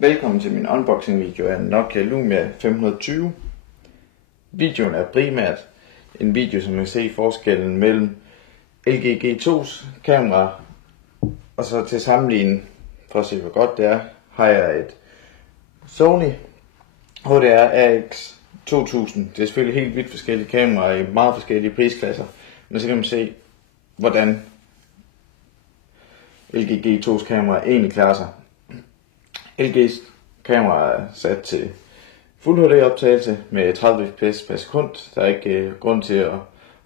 Velkommen til min unboxing video af Nokia Lumia 520. Videoen er primært en video, som man kan se forskellen mellem LG G2's kamera, og så til sammenligning, for at se hvor godt det er, har jeg et Sony HDR AX 2000. Det er selvfølgelig helt vidt forskellige kameraer i meget forskellige prisklasser, men så kan man se, hvordan LG G2's kamera egentlig klarer sig. LG's kamera er sat til Fuld HD optagelse med 30 fps per sekund. Der er ikke grund til at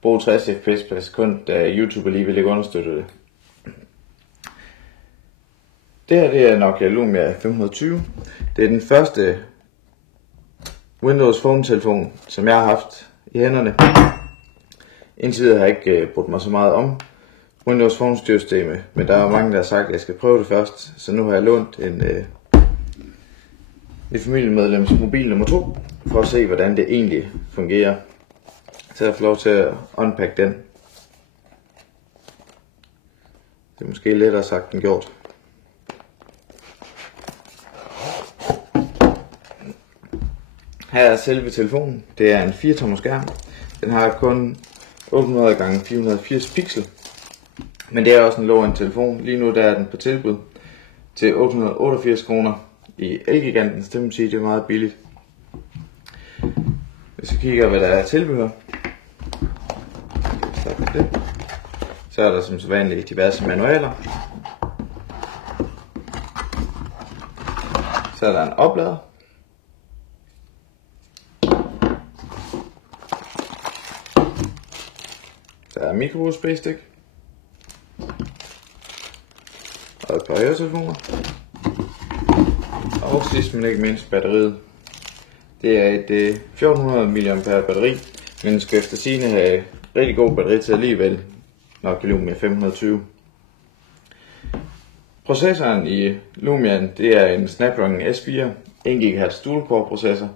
bruge 60 fps per sekund, da YouTube alligevel ikke understøtter det. Det her det er Nokia Lumia 520. Det er den første Windows Phone telefon, som jeg har haft i hænderne. Indtil videre har jeg ikke brugt mig så meget om Windows Phone styrsystemet, men der er mange, der har sagt, at jeg skal prøve det først. Så nu har jeg lånt et familiemedlems mobil nummer 2, for at se, hvordan det egentlig fungerer. Så jeg får lov til at unpack den. Det er måske lettere sagt end gjort. Her er selve telefonen. Det er en 4-tommer skærm. Den har kun 800x480 pixel. Men det er også en low-end telefon. Lige nu der er den på tilbud til 888 kroner i Elgiganten, så det må sige, det er meget billigt. Hvis vi kigger, hvad der er tilbehør, så er der som sædvanligt diverse manualer. Så er der en oplader. Der er micro USB stik. Og et par høretelefoner. Og sidst men ikke mindst batteriet. Det er et 1400 mAh batteri, men den skal efter sigende have rigtig god batteri til alligevel, Nokia Lumia 520. Processoren i Lumiaen, det er en Snapdragon S4 1 GHz dual-core processor.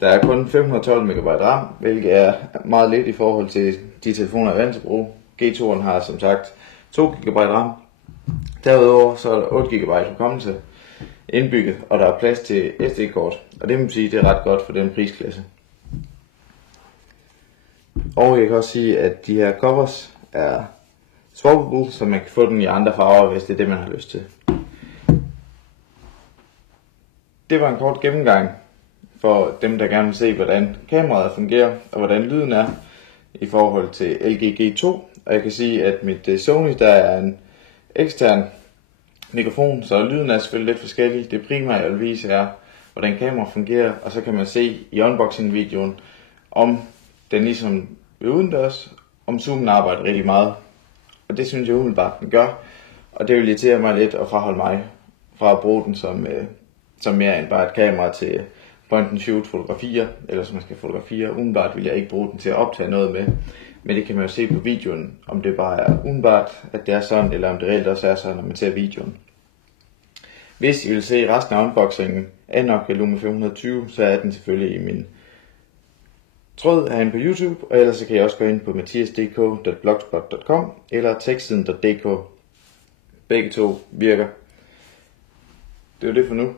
Der er kun 512 MB RAM, hvilket er meget lidt i forhold til de telefoner, jeg er vant til at bruge. G2'eren har som sagt 2 GB RAM. Derudover så er der 8 GB hukommelse indbygget, og der er plads til SD-kort, og det må sige, det er ret godt for den prisklasse. Og jeg kan også sige, at de her covers er swappable, så man kan få dem i andre farver, hvis det er det, man har lyst til. Det var en kort gennemgang for dem, der gerne vil se, hvordan kameraet fungerer, og hvordan lyden er i forhold til LG G2. Og jeg kan sige, at mit Sony, der er en ekstern mikrofon, så lyden er selvfølgelig lidt forskellig. Det primære jeg vil vise er, hvordan kameraet fungerer, og så kan man se i unboxing-videoen, om den ligesom vil udendørs, om zoomen arbejder rigtig meget. Og det synes jeg umiddelbart den gør, og det vil irritere mig lidt og fraholde mig fra at bruge den som mere end bare et kamera til point and shoot fotografier, eller som man skal fotografere. Umiddelbart vil jeg ikke bruge den til at optage noget med, men det kan man jo se på videoen, om det bare er umiddelbart, at det er sådan, eller om det reelt også er sådan, når man ser videoen. Hvis I vil se resten af unboxingen af Nokia Lumia 520, så er den selvfølgelig i min tråd herinde på YouTube, og ellers så kan I også gå ind på mathiasdk.blogspot.com eller tekstsiden.dk. Begge to virker. Det var det for nu.